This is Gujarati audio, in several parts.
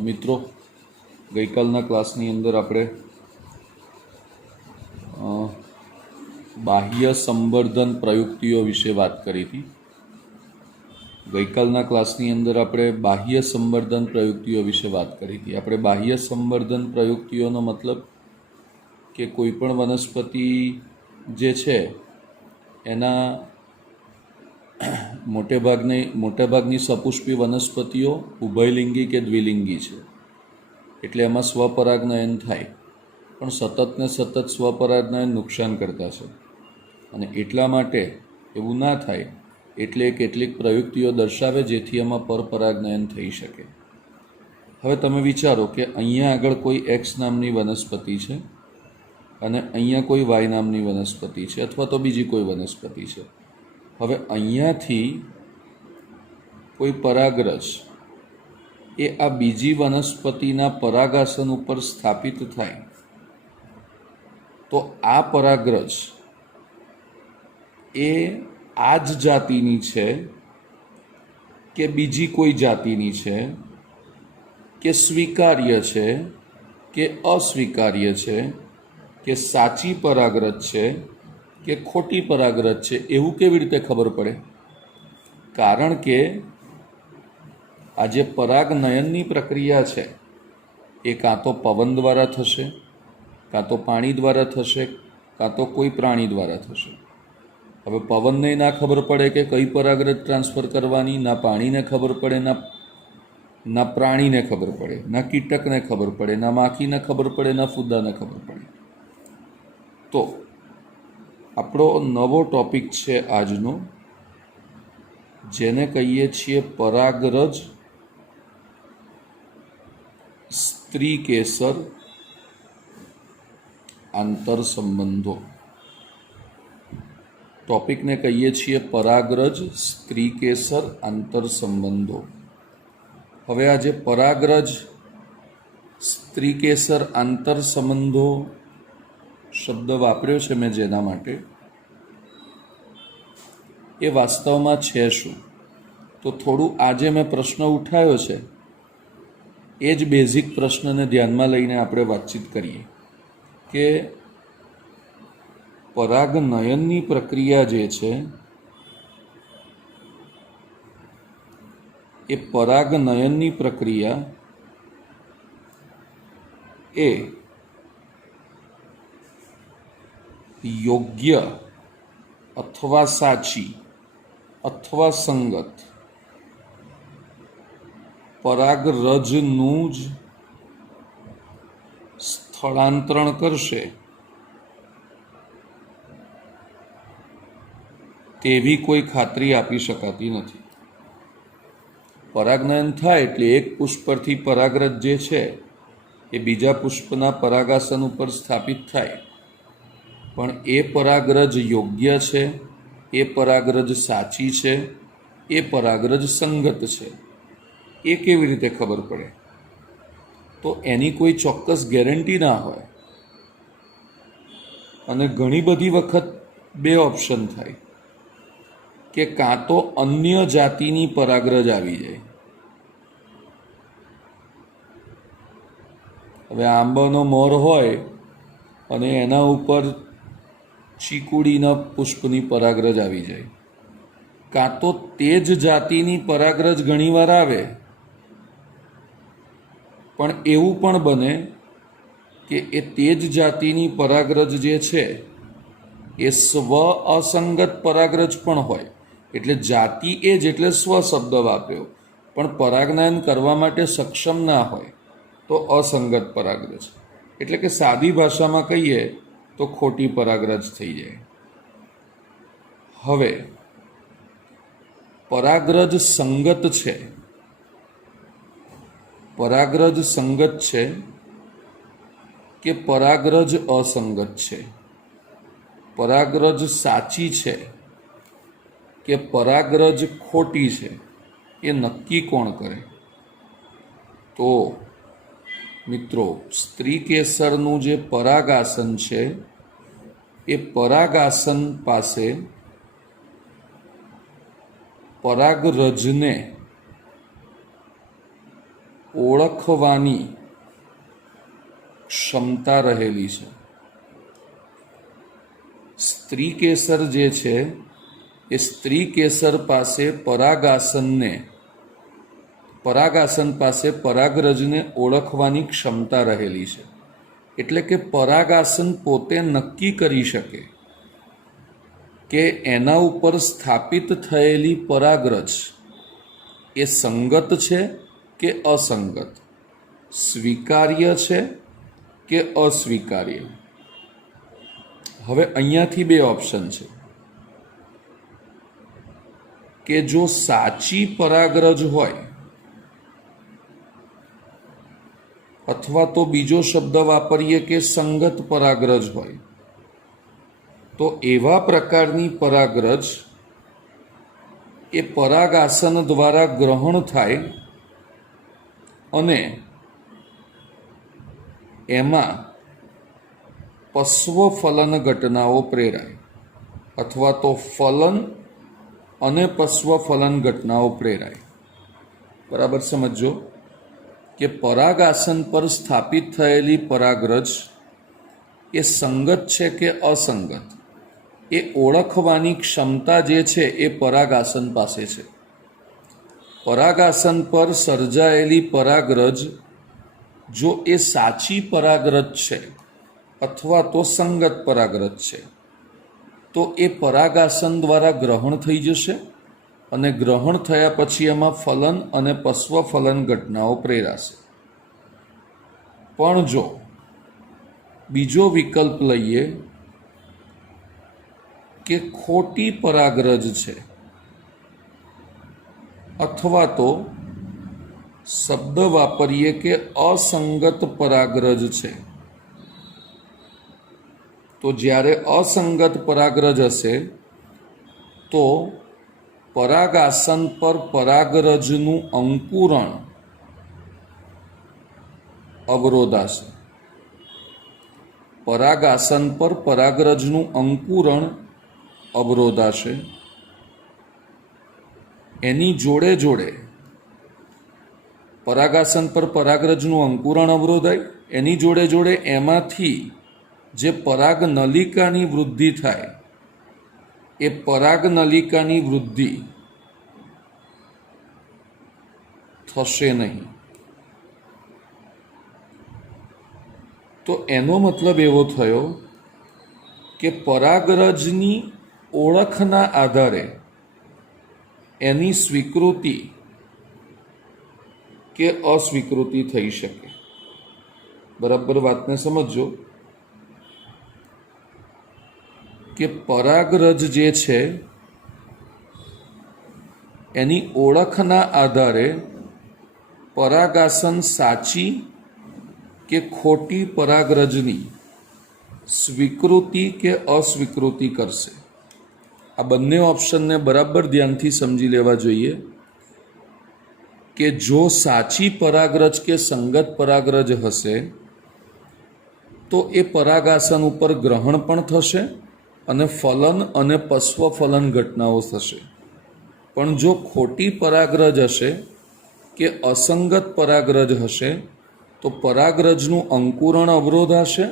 तो मित्रों गईकालना क्लासनी अंदर આપણે बाह्य संवर्धन प्रयुक्तिओ विषे बात करी थी। गईकालना क्लासनी अंदर આપણે बाह्य संवर्धन प्रयुक्तिओ विषे बात करी थी। આપણે बाह्य संवर्धन प्रयुक्तिओनो मतलब કે कोईपण वनस्पति जे छे एना मोटेभागनी सपुष्पी वनस्पतिओ उभयलिंगी के द्विलिंगी है, एटले एमां स्वपरागनयन थाय, पण सतत ने सतत स्वपरागनयन नुकसान करता है अने एटला माटे एवुं ना थाय एटले केटलीक प्रयुक्तिओ दर्शावे जेथी एमां परपरागनयन थई शके। हवे तमे विचारो कि अहींया आगळ कोई एक्स नामनी वनस्पति है अने अहींया कोई वाय नामनी वनस्पति है अथवा तो बीजी कोई वनस्पति है। हवे अहींयाथी कोई परागरज ए आ बीजी वनस्पतिना परागासन उपर स्थापित थाय तो आ परागरज ए आज जातिनी छे के बीजी कोई जातिनी छे, के स्वीकार्य छे के अस्वीकार्य छे, के साची परागरज छे के खोटी परागरज छे, एवुं केवी रीते खबर पड़े? कारण के आ जे परागनयननी प्रक्रिया है ए कां तो पवन द्वारा थशे, कां तो पाणी द्वारा थशे, कां तो कोई प्राणी द्वारा थशे। हवे पवन ने ना खबर पड़े कि कई परागरज ट्रांसफर करवानी, ना पाणी ने खबर पड़े, ना प्राणी ने खबर पड़े, ना कीटक ने खबर पड़े, ना माखी ने खबर पड़े, ना फूदा ने खबर पड़े। तो आपणो नवो टॉपिक है आजनो, जेने कहीए छीए परागरज स्त्री केसर आंतर संबंधों। टॉपिक ने कहीए छीए परागरज स्त्री केसर आंतर संबंधों। हवे आ जे परागरज स्त्री केसर आंतर संबंधों शब्द वापर्यो छे मैं जेना माटे ए वास्तव में छे शुं, तो थोड़ू आजे मैं प्रश्न उठायो छे ए ज बेजिक प्रश्न ने ध्यान में लईने आपणे वातचीत करीए के परागनयननी प्रक्रिया जे छे ए परागनयननी प्रक्रिया ए योग्य अथवा साची अथवा संगत परागरजनुं ज स्थलांतरण करशे तेवी कोई खातरी आपी शकाती नथी। परागनयन थाय एटले एक पुष्प परथी परागरज जे छे ए बीजा पुष्पना परागासन उपर स्थापित थाय, पण ए परागरज योग्य है, ए परागरज साची है, ए परागरज संगत है, ए केवी रीते खबर पड़े? तो एनी कोई चौक्कस गेरंटी ना होय अने घणी बधी वखत बे ऑप्शन थाय के कां तो अन्य जातिनी परागरज आवी जाय। हवे आंबानो मोर होय अने एना उपर चीकूडीना पुष्पनी परागरज आवी जाए, कां तो तेज जातिनी परागरज घणीवार आवे, पण एवुं पण बने के ए तेज जातिनी परागरज जे छे ए स्व असंगत परागरज पण होय। एटले जाति एज एटले स्व शब्द वापर्यो, पण परागनयन करवा माटे सक्षम ना होय तो असंगत परागरज, एटले के सादी भाषामां कहीए तो खोटी परागरज थई जाए। हवे परागरज संगत छे, परागरज संगत छे के परागरज असंगत छे, परागरज साची छे के परागरज खोटी छे, ए नक्की कोण करे? तो मित्रों स्त्री केसरनुं जे परागासन छे ए परागासन पासे परागरजने ઓળખવાની ક્ષમતા રહેલી છે. સ્ત્રી કેસર જે છે એ સ્ત્રી કેસર પાસે પરાગાસન પાસે પરાગરજને ઓળખવાની ક્ષમતા રહેલી છે. એટલે કે પરાગાસન પોતે નક્કી કરી શકે કે એના ઉપર સ્થાપિત થયેલી પરાગરજ એ સંગત છે કે અસંગત, સ્વીકાર્ય છે કે અસ્વીકાર્ય. હવે અહીંયાથી બે ઓપ્શન છે કે જો સાચી પરાગરજ હોય અથવા તો બીજો શબ્દ વાપરીએ કે સંગત પરાગરજ હોય, તો એવા પ્રકારની પરાગરજ એ પરાગાસન દ્વારા ગ્રહણ થાય અને એમાં પશ્વફલન ઘટનાઓ પ્રેરાય, અથવા તો ફલન અને પશ્વફલન ઘટનાઓ પ્રેરાય. બરાબર સમજો કે પરાગાસન પર સ્થાપિત થયેલી પરાગરજ એ સંગત છે કે અસંગત, એ ઓળખવાની ક્ષમતા જે છે એ પરાગાસન પાસે છે. પરાગાસન પર સર્જાયેલી પરાગરજ જો એ સાચી પરાગરજ છે અથવા તો સંગત પરાગરજ છે, તો એ પરાગાસન દ્વારા ગ્રહણ થઈ જશે અને ગ્રહણ થયા પછી એમાં ફલન અને પશ્વફલન ઘટનાઓ પ્રેરાશે. પણ જો બીજો વિકલ્પ લઈએ કે ખોટી પરાગરજ છે અથવા તો શબ્દ વાપરીએ કે અસંગત પરાગરજ છે, તો જ્યારે અસંગત પરાગરજ હશે તો પરાગાસન પર પરાગરજનું અંકુરણ અવરોધાશે. પરાગાસન પર પરાગરજનું અંકુરણ અવરોધાશે. એની જોડે જોડે પરાગાસન પર પરાગરજનું અંકુરણ અવરોધાય, એની જોડે જોડે એમાંથી જે પરાગ નલિકાની વૃદ્ધિ થાય એ પરાગ નલિકાની વૃદ્ધિ થશે નહીં. તો એનો મતલબ એવો થયો કે પરાગરજની ઓળખના આધારે એની સ્વીકૃતિ કે અસ્વીકૃતિ થઈ શકે. બરાબર વાતને સમજો કે પરાગરજ જે છે એની ઓળખના આધારે પરાગાસન સાચી કે ખોટી પરાગરજની સ્વીકૃતિ કે અસ્વીકૃતિ કરશે. આ બંને ઓપ્શનને બરાબર ધ્યાનથી સમજી લેવા જોઈએ કે જો સાચી પરાગરજ કે સંગત પરાગરજ હશે તો એ પરાગાસન ઉપર ગ્રહણ પણ થશે અને ફલન અને પશ્વફલન ઘટનાઓ થશે. પણ જો ખોટી પરાગરજ હશે કે અસંગત પરાગરજ હશે તો પરાગરજનું અંકુરણ અવરોધાશે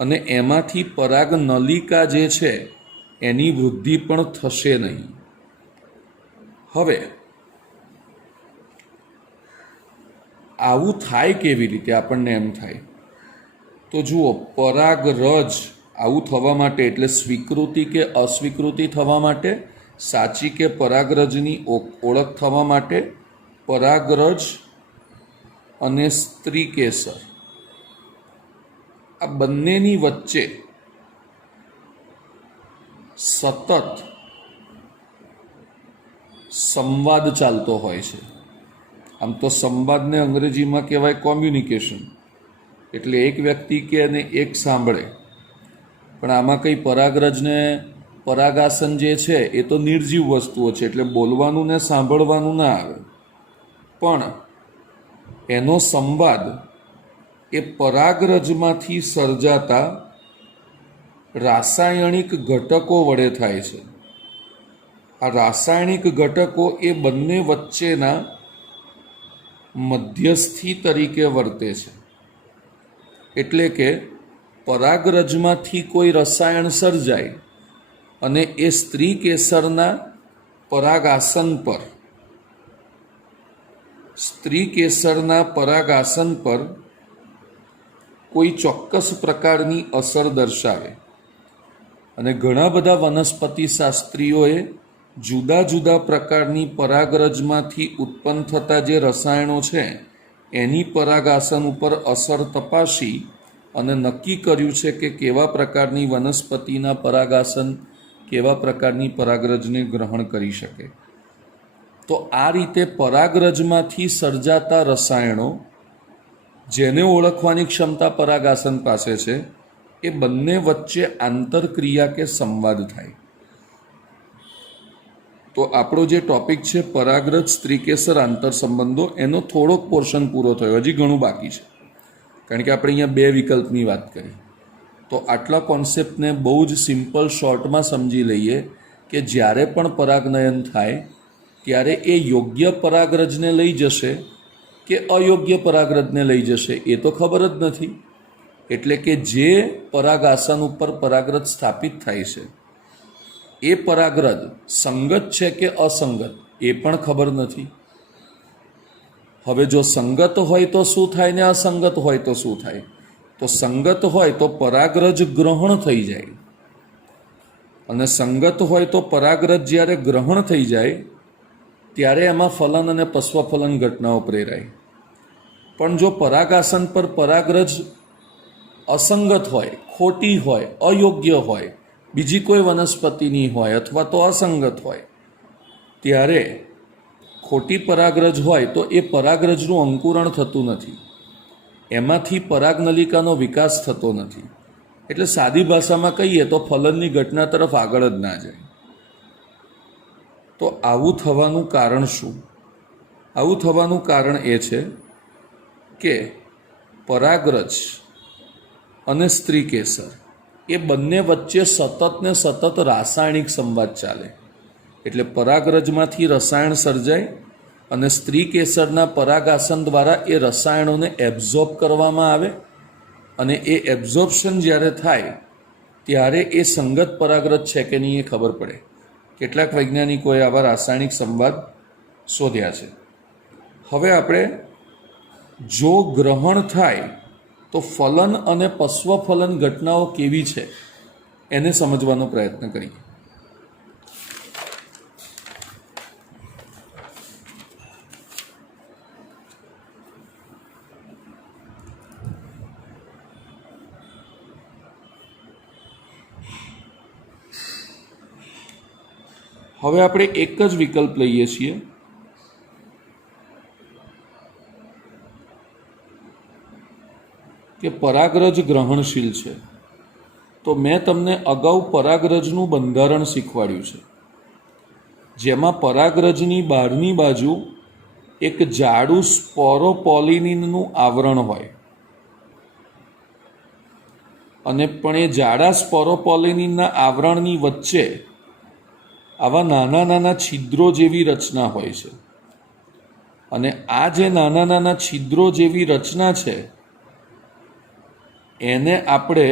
અને એમાંથી પરાગ નલિકા જે છે એની વૃદ્ધિ પણ થશે નહીં. હવે આવું થાય કેવી રીતે? આપણને એમ થાય તો જુઓ, પરાગરજ આવું થવા માટે એટલે સ્વીકૃતિ કે અસ્વીકૃતિ થવા માટે, સાચી કે પરાગરજની ઓળખ થવા માટે પરાગરજ અને સ્ત્રી કેસર આ બંનેની વચ્ચે સતત સંવાદ ચાલતો હોય છે. આમ તો સંવાદને અંગ્રેજીમાં કહેવાય કોમ્યુનિકેશન, એટલે એક વ્યક્તિ કે અને એક સાંભળે. પણ આમાં કંઈ પરાગરજને પરાગાસન જે છે એ તો નિર્જીવ વસ્તુઓ છે, એટલે બોલવાનું ને સાંભળવાનું ના આવે. પણ એનો સંવાદ એ પરાગરજમાંથી સર્જાતા રાસાયણિક ઘટકો વડે થાય છે. આ રાસાયણિક ઘટકો એ બંને વચ્ચેના મધ્યસ્થી તરીકે વર્તે છે. એટલે કે પરાગરજમાંથી કોઈ રસાયણ સર્જાય અને એ સ્ત્રી કેસરના પરાગાસન પર કોઈ ચોક્કસ પ્રકારની અસર દર્શાવે. અને ઘણા બધા વનસ્પતિ શાસ્ત્રીઓએ જુદા જુદા પ્રકારની પરાગરજમાંથી ઉત્પન્ન થતા જે રસાયણો છે એની પરાગાસન ઉપર અસર તપાસી અને નક્કી કર્યું છે કે કેવા પ્રકારની વનસ્પતિના પરાગાસન કેવા પ્રકારની પરાગરજને ગ્રહણ કરી શકે. તો આ રીતે પરાગરજમાંથી સર્જાતા રસાયણો જેને ઓળખવાની ક્ષમતા પરાગાસન પાસે છે એ બંને વચ્ચે આંતરક્રિયા કે સંવાદ થાય. તો આપણો જે ટોપિક છે પરાગરજ સ્ત્રીકેસર આંતર સંબંધો, એનો થોડોક પોર્શન પૂરો થયો, હજી ઘણું બાકી છે, કારણ કે આપણે અહીંયા 2 વિકલ્પની વાત કરી. તો આટલા કોન્સેપ્ટને બહુ જ સિમ્પલ શોર્ટમાં સમજી લઈએ કે જ્યારે પણ પરાગનયન થાય ત્યારે એ યોગ્ય પરાગરજને લઈ જશે કે અયોગ્ય પરાગરજને લઈ જશે એ તો ખબર જ નથી. એટલે કે જે પરાગાસન ઉપર પરાગરજ સ્થાપિત થાય છે એ પરાગરજ સંગત છે કે અસંગત એ પણ ખબર નથી. હવે જો સંગત હોય તો શું થાય ને અસંગત હોય તો શું થાય? તો સંગત હોય તો પરાગરજ ગ્રહણ થઈ જાય, અને સંગત હોય તો પરાગરજ જ્યારે ગ્રહણ થઈ જાય ત્યારે એમાં ફલન અને પશ્વફલન ઘટનાઓ પ્રેરાય. પણ જો પરાગાસન પર પરાગરજ અસંગત હોય, ખોટી હોય, અયોગ્ય હોય, બીજી કોઈ વનસ્પતિની હોય અથવા તો અસંગત હોય, ત્યારે ખોટી પરાગરજ હોય તો એ પરાગરજનું અંકુરણ થતું નથી, એમાંથી પરાગનલિકાનો વિકાસ થતો નથી. એટલે સાદી ભાષામાં કહીએ તો ફલનની ઘટના તરફ આગળ જ ના જાય. તો આવું થવાનું કારણ શું? આવું થવાનું કારણ એ છે કે પરાગરજ અને સ્ત્રીકેસર એ બંને વચ્ચે સતત ને સતત રાસાયણિક સંવાદ ચાલે. એટલે પરાગરજમાંથી રસાયણ સર્જાય અને સ્ત્રીકેસરના પરાગાસન દ્વારા એ રસાયણોને એબ્ઝોર્બ કરવામાં આવે, અને એ એબ્ઝોર્પ્શન જ્યારે થાય ત્યારે એ સંગત પરાગરજ છે કે નહીં એ ખબર પડે. કેટલાક વૈજ્ઞાનિકોએ આવા રાસાયણિક સંવાદ શોધ્યા છે. હવે આપણે જો ગ્રહણ થાય તો ફલન અને પશ્વફલન ઘટનાઓ કેવી છે એને સમજવાનો પ્રયત્ન કરીએ. હવે આપણે એક જ વિકલ્પ લઈએ છીએ કે પરાગરજ ગ્રહણશીલ છે. તો મેં તમને અગાઉ પરાગરજનું બંધારણ શીખવાડ્યું છે, જેમાં પરાગરજની બહારની બાજુ એક જાડું સ્પોરોપોલિનિનનું આવરણ હોય, અને પણ એ જાડા સ્પોરોપોલિનિનના આવરણની વચ્ચે આવા નાના નાના છિદ્રો જેવી રચના હોય છે. અને આ જે નાના નાના છિદ્રો જેવી રચના છે એને આપણે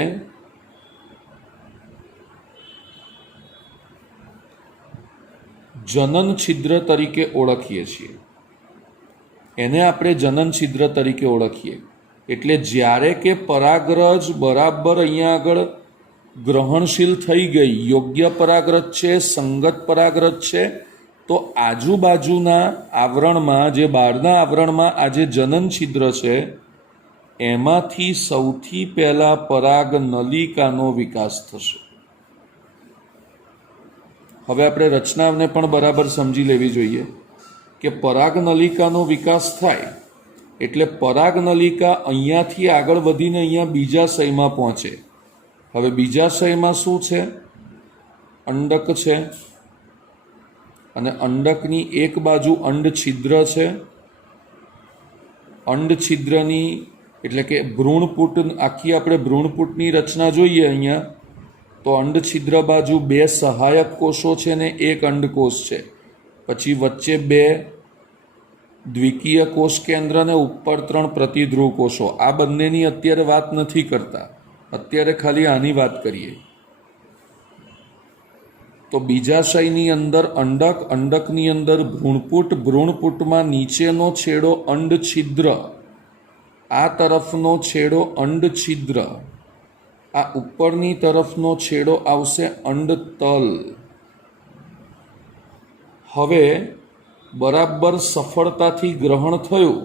જનન છિદ્ર તરીકે ઓળખીએ છીએ. એટલે જ્યારે કે પરાગરજ બરાબર અહીંયા આગળ ગ્રહણશીલ થઈ ગઈ, યોગ્ય પરાગરજ છે, સંગત પરાગરજ છે, તો આજુબાજુના આવરણમાં, જે બહારના આવરણમાં આ જે જનન છિદ્ર છે એમાંથી સૌથી પહેલા પરાગ નલિકાનો વિકાસ થશે. હવે આપણે રચનાને પણ બરાબર સમજી લેવી જોઈએ કે પરાગ નલિકાનો વિકાસ થાય એટલે પરાગ નલિકા અહીંયાથી આગળ વધીને અહીંયા બીજાશયમાં પહોંચે. હવે બીજાશયમાં શું છે? અંડક છે, અને અંડકની એક બાજુ અંડછિદ્ર છે. અંડછિદ્રની એટલે કે ભ્રૂણપુટ, આખી આપણે ભ્રૂણપુટની રચના જોઈએ અહીંયા, તો અંડછિદ્ર બાજુ 2 સહાયક કોષો છે ને 1 અંડકોષ છે. પછી વચ્ચે 2 દ્વિકીય કોષ કેન્દ્ર અને ઉપર 3 પ્રતિધ્રુવ કોષો, આ બંનેની અત્યારે વાત નથી કરતા, અત્યારે ખાલી આની વાત કરીએ. તો બીજાશયની અંદર અંડક, અંડકની અંદર ભ્રૂણપુટ, ભ્રૂણપુટમાં નીચેનો છેડો અંડ છિદ્ર, આ તરફનો છેડો અંડ છિદ્ર, આ ઉપરની તરફનો છેડો આવશે અંડતલ. હવે બરાબર સફળતાથી ગ્રહણ થયું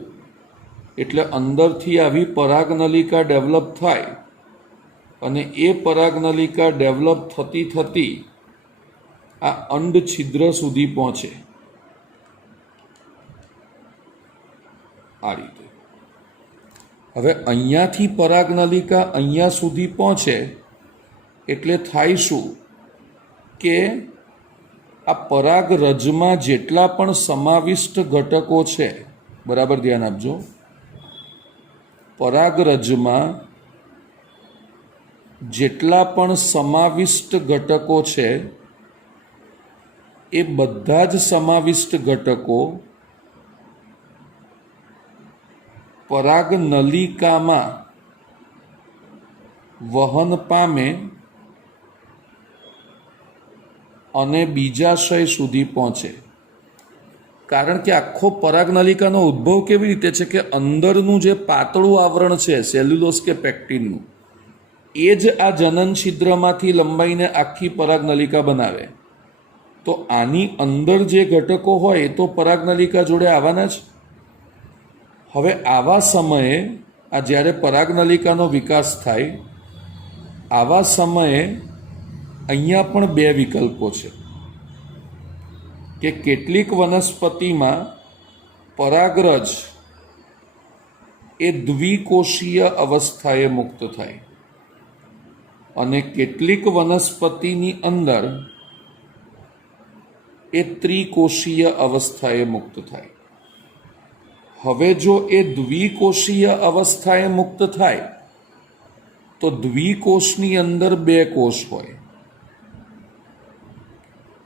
એટલે અંદરથી આવી પરાગનલિકા ડેવલપ થાય અને એ પરાગનલિકા ડેવલપ થતી થતી આ અંડ છિદ્ર સુધી પહોંચે. આ રીતે હવે અહીંયાથી પરાગનલિકા અહીંયા સુધી પહોંચે એટલે થાય શું કે આ પરાગરજમાં જેટલા પણ સમાવિષ્ટ ઘટકો છે, બરાબર ધ્યાન આપજો, પરાગરજમાં જેટલા પણ સમાવિષ્ટ ઘટકો છે એ બધા જ સમાવિષ્ટ ઘટકો પરાગનલિકામાં વહન પામે અને બીજાશય સુધી પહોંચે. કારણ કે આખો પરાગનલિકાનો ઉદ્ભવ કેવી રીતે છે કે અંદરનું જે પાતળું આવરણ છે સેલ્યુલોસ કે પેક્ટિનનું, એ જ આ જનન છિદ્રમાંથી લંબાઈને આખી પરાગનલિકા બનાવે. તો આની અંદર જે ઘટકો હોય એ તો પરાગનલિકા જોડે આવવાના જ. હવે આવા સમયે આ જ્યારે પરાગનલિકાનો વિકાસ થાય, આવા સમયે અહીંયા પણ બે વિકલ્પો છે કે કેટલીક વનસ્પતિમાં પરાગરજ એ દ્વિકોષીય અવસ્થાએ મુક્ત થાય અને કેટલીક વનસ્પતિની અંદર એ ત્રિકોષીય અવસ્થાએ મુક્ત થાય. હવે જો એ દ્વિકોષીય અવસ્થાએ મુક્ત થાય તો દ્વિકોષની અંદર બે કોષ હોય,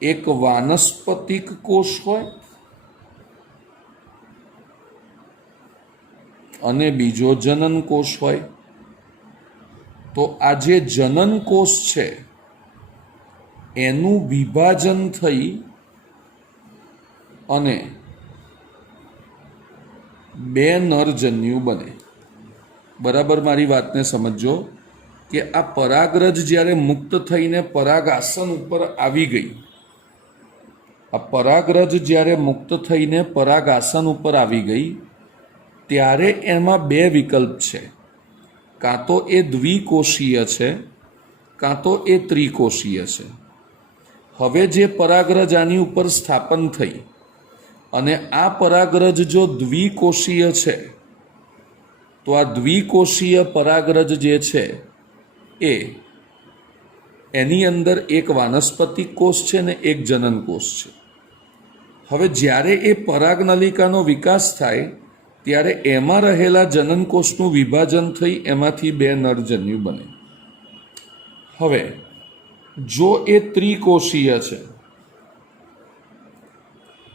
એક વાનસ્પતિક કોષ હોય અને બીજો જનન કોષ હોય. તો આ જે જનન કોષ છે એનું વિભાજન થઈ અને બે નરજન્યુ બને. બરાબર મારી વાતને સમજો કે આ પરાગરજ જ્યારે મુક્ત થઈને પરાગાસન ઉપર આવી ગઈ, આ પરાગરજ જ્યારે મુક્ત થઈને પરાગાસન ઉપર આવી ગઈ ત્યારે એમાં બે વિકલ્પ છે, કાં તો એ દ્વિકોષીય છે કાં તો એ ત્રિકોષીય છે. હવે જે પરાગરજ આની ઉપર સ્થાપન થઈ અને આ પરાગરજ જો દ્વિકોષીય છે તો આ દ્વિકોષીય પરાગરજ જે છે એની અંદર એક વાનસ્પતિક કોષ છે ને એક જનન કોષ છે. હવે જ્યારે એ પરાગનલિકાનો વિકાસ થાય ત્યારે એમાં રહેલા જનન કોષનું વિભાજન થઈ એમાંથી બે નરજન્યુ બને. હવે જો એ ત્રિકોષીય છે,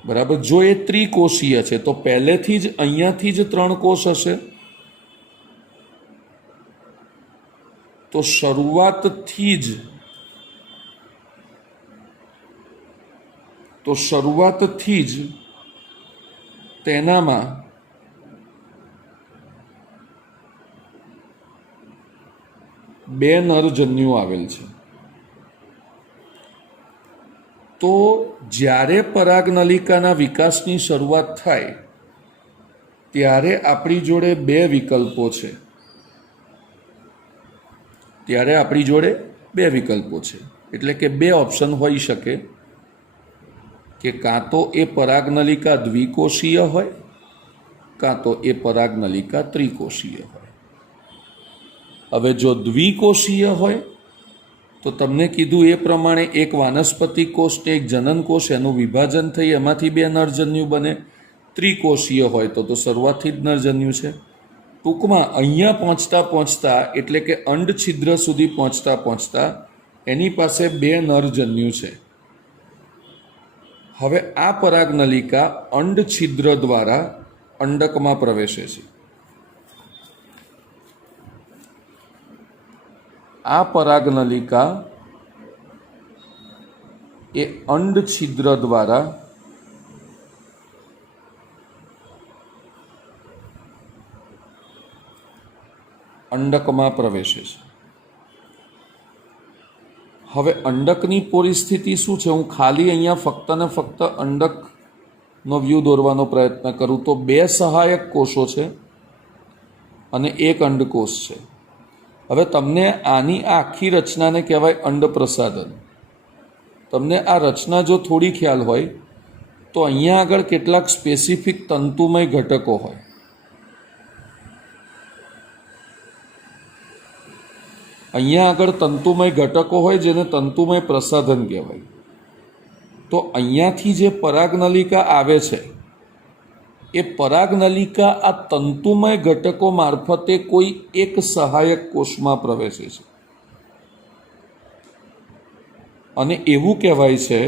બરાબર, જો એ ત્રિકોષીય છે તો પહેલેથી જ અહીંયાથી જ 3 કોષ હશે. તો શરૂઆતથી જ તેનામાં બે નરજન્યુ આવેલ છે. તો જ્યારે પરાગનલિકાના વિકાસની શરૂઆત થાય ત્યારે આપણી જોડે બે વિકલ્પો છે. એટલે કે બે ઓપ્શન હોઈ શકે કે કાં તો એ પરાગનલિકા દ્વિકોષીય હોય કાં તો એ પરાગનલિકા ત્રિકોષીય હોય. હવે જો દ્વિકોષીય હોય તો તમને કીધું એ પ્રમાણે એક વાનસ્પતિક કોષ ને એક જનન કોષ, એનું વિભાજન થઈ એમાંથી બે નરજન્યુ બને. ત્રિકોષીય હોય તો શરૂઆતથી જ નરજન્યુ છે. ટૂંકમાં અહીંયા પહોંચતા એટલે કે અંડ છિદ્ર સુધી પહોંચતા એની પાસે બે નરજન્યુ છે. હવે આ પરાગનલિકા અંડ છિદ્ર દ્વારા અંડકમાં પ્રવેશે છે. આ પરાગનલિકા એ અંડ છિદ્ર દ્વારા અંડકમાં પ્રવેશે છે. હવે અંડકની પરિસ્થિતિ શું છે? હું ખાલી અહીંયા ફક્ત ને ફક્ત અંડકનો વ્યૂ દોરવાનો પ્રયત્ન કરું તો 2 સહાયક કોષો છે અને 1 અંડકોષ છે. હવે તમને આની આખી રચનાને કહેવાય અંડપ્રસાધન. તમને આ રચના જો થોડી ખ્યાલ હોય તો અહીંયા આગળ કેટલાક સ્પેસિફિક તંતુમય ઘટકો હોય. અહીંયા આગળ તંતુમય ઘટકો હોય જેને તંતુમય પ્રસાધન કહેવાય. તો અહીંયાથી જે પરાગનલિકા આવે છે એ પરાગનલિકા આ તંતુમય ઘટકો મારફતે કોઈ એક સહાયક કોષમાં પ્રવેશે છે અને એવું કહેવાય છે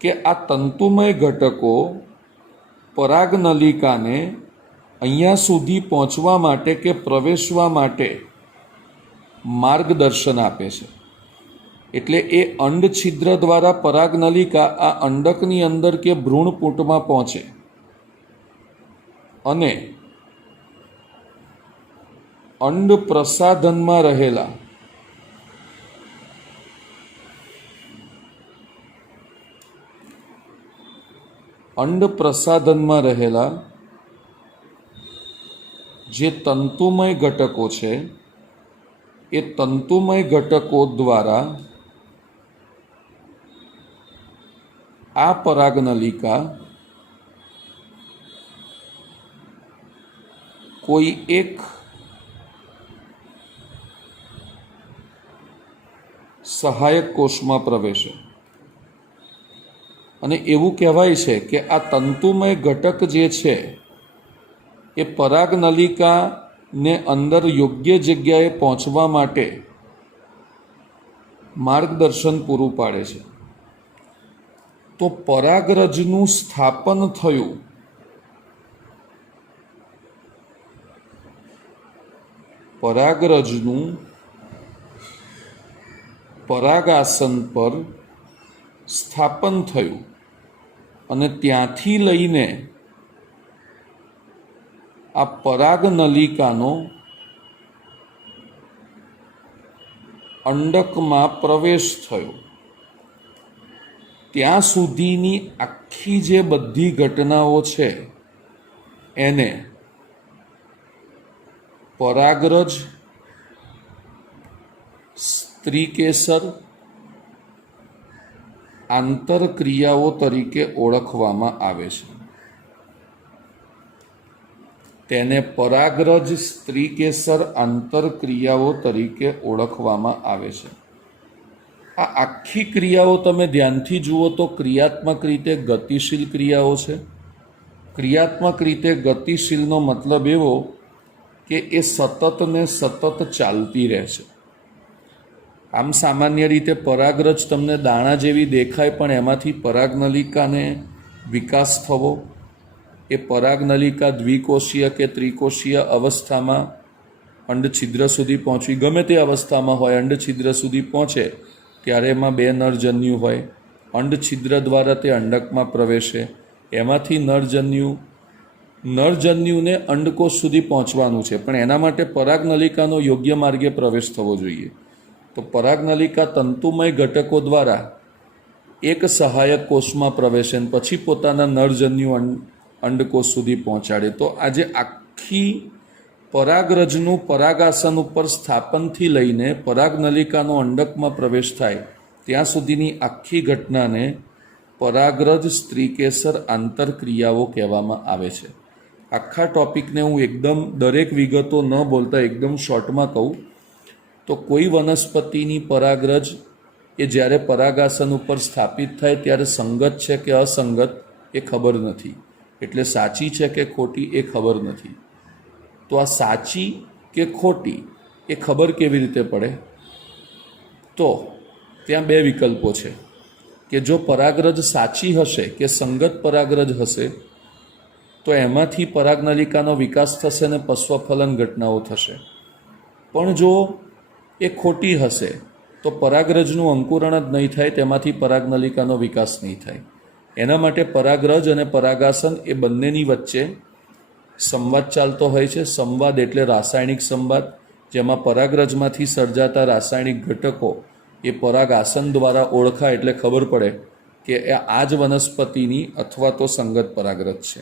કે આ તંતુમય ઘટકો પરાગનલિકાને અહીંયા સુધી પહોંચવા માટે કે પ્રવેશવા માટે માર્ગદર્શન આપે છે. એટલે એ અંડ છિદ્ર દ્વારા પરાગનલિકા આ અંડકની અંદર કે ભ્રૂણપૂટમાં પહોંચે અને અંડ પ્રસાધનમાં રહેલા જે તંતુમય ઘટકો છે એ તંતુમય ઘટકો દ્વારા આ પરાગનલિકા કોઈ એક સહાયક કોષમાં પ્રવેશે અને એવું કહેવાય છે કે આ તંતુમય ઘટક જે છે એ પરાગનલિકાને અંદર યોગ્ય જગ્યાએ પહોંચવા માટે માર્ગદર્શન પૂરું પાડે છે. તો પરાગરજનું સ્થાપન થયું પરાગરજનું પરાગાસન પર સ્થાપન થયું અને ત્યાંથી લઈને આ પરાગનલિકાનો અંડકમાં પ્રવેશ થયો ત્યાં સુધીની આખી જે બધી ઘટનાઓ છે એને પરાગરજ, સ્ત્રીકેસર, આંતરક્રિયાઓ તરીકે ઓળખવામાં આવે છે. તેને પરાગરજ, સ્ત્રીકેસર, આંતરક્રિયાઓ તરીકે ઓળખવામાં આવે છે. આ આખી ક્રિયાઓ તમે ધ્યાનથી જુઓ તો ક્રિયાત્મક રીતે ગતિશીલ ક્રિયાઓ છે. ક્રિયાત્મક રીતે ગતિશીલનો મતલબ એવો કે એ સતત ને સતત ચાલતી રહે છે. આમ સામાન્ય રીતે પરાગરજ તમને દાણા જેવી દેખાય પણ એમાંથી પરાગનલિકાને વિકાસ થવો, એ પરાગનલિકા દ્વિકોષીય કે ત્રિકોષીય અવસ્થામાં અંડછિદ્ર સુધી પહોંચવી, ગમે તે અવસ્થામાં હોય અંડછિદ્ર સુધી પહોંચે ત્યારે એમાં 2 નરજન્યુ હોય. અંડછિદ્ર દ્વારા તે અંડકમાં પ્રવેશે, એમાંથી નરજન્યુને અંડકોષ સુધી પહોંચવાનું છે પણ એના માટે પરાગનલિકાનો યોગ્ય માર્ગે પ્રવેશ થવો જોઈએ. તો પરાગનલિકા તંતુમય ઘટકો દ્વારા એક સહાયક કોષમાં પ્રવેશે અને પછી પોતાના નરજન્યુ અંડકોષ સુધી પહોંચાડે. તો આજે આખી પરાગરજનું પરાગાસન ઉપર સ્થાપનથી લઈને પરાગનલિકાનો અંડકમાં પ્રવેશ થાય ત્યાં સુધીની આખી ઘટનાને પરાગરજ, સ્ત્રીકેસર, આંતરક્રિયાઓ કહેવામાં આવે છે. આખા ટોપિકને હું એકદમ દરેક વિગતો ન બોલતા એકદમ શોર્ટમાં કહું તો કોઈ વનસ્પતિની પરાગરજ એ જ્યારે પરાગાસન ઉપર સ્થાપિત થાય ત્યારે સંગત છે કે અસંગત એ ખબર નથી, એટલે સાચી છે કે ખોટી એ ખબર નથી. તો આ સાચી કે ખોટી એ ખબર કેવી રીતે પડે? તો ત્યાં 2 વિકલ્પો છે કે જો પરાગરજ સાચી હશે કે સંગત પરાગરજ હશે તો એમાંથી પરાગનલિકાનો વિકાસ થશે અને પશ્વફલન ઘટનાઓ થશે. પણ જો એ ખોટી હશે તો પરાગરજનું અંકુરણ જ નહીં થાય, તેમાંથી પરાગનલિકાનો વિકાસ નહીં થાય. એના માટે પરાગરજ અને પરાગાસન એ બંનેની વચ્ચે સંવાદ ચાલતો હોય છે. સંવાદ એટલે રાસાયણિક સંવાદ, જેમાં પરાગરજમાંથી સર્જાતા રાસાયણિક ઘટકો એ પરાગાસન દ્વારા ઓળખાય એટલે ખબર પડે કે આ જ વનસ્પતિની અથવા તો સંગત પરાગરજ છે.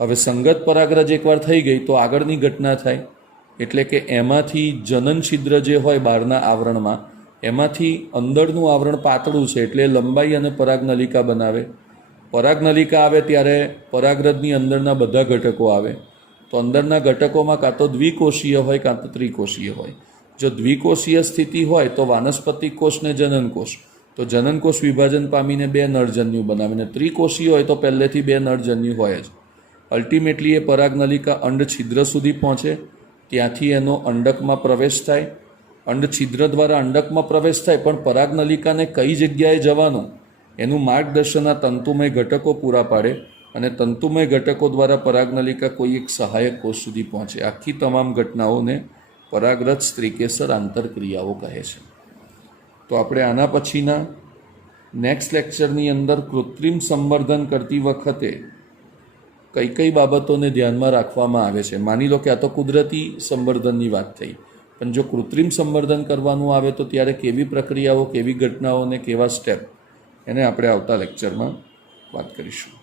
હવે સંગત પરાગરજ એકવાર થઈ ગઈ તો આગળની ઘટના થાય, એટલે કે એમાંથી જનન છિદ્ર જે હોય બહારના આવરણમાં, એમાંથી અંદરનું આવરણ પાતળું છે એટલે લંબાઈ અને પરાગનલિકા બનાવે. પરાગનલિકા આવે ત્યારે પરાગરજની અંદરના બધા ઘટકો આવે. તો અંદરના ઘટકોમાં કાં તો દ્વિકોષીય હોય કાં તો ત્રિકોષીય હોય. જો દ્વિકોષીય સ્થિતિ હોય તો વાનસ્પતિક કોષ ને જનનકોષ, તો જનનકોષ વિભાજન પામીને 2 નરજન્યુ બનાવે. અને ત્રિકોષીય હોય તો પહેલેથી 2 નરજન્યુ હોય જ. અલ્ટિમેટલી એ પરાગનલિકા અંડ છિદ્ર સુધી પહોંચે, ત્યાંથી એનો અંડકમાં પ્રવેશ થાય. અંડ છિદ્ર દ્વારા અંડકમાં પ્રવેશ થાય, પણ પરાગનલિકાને કઈ જગ્યાએ જવાનું એનું માર્ગદર્શન આ તંતુમય ઘટકો પૂરા પાડે, અને તંતુમય ઘટકો દ્વારા પરાગનલિકા કોઈ એક સહાયક કોષ સુધી પહોંચે. આખી તમામ ઘટનાઓને પરાગરજ સ્ત્રીકેસર આંતરક્રિયાઓ કહે છે. તો આપણે આના પછીના નેક્સ્ટ લેક્ચરની અંદર કૃત્રિમ સંવર્ધન કરતી વખતે કઈ કઈ બાબતોને ધ્યાનમાં રાખવામાં આવે છે. માની લો કે આ તો કુદરતી સંવર્ધનની વાત થઈ, પણ જો કૃત્રિમ સંવર્ધન કરવાનું આવે તો ત્યારે કેવી પ્રક્રિયાઓ, કેવી ઘટનાઓ અને કેવા સ્ટેપ, એને આપણે આવતા લેક્ચરમાં વાત કરીશું.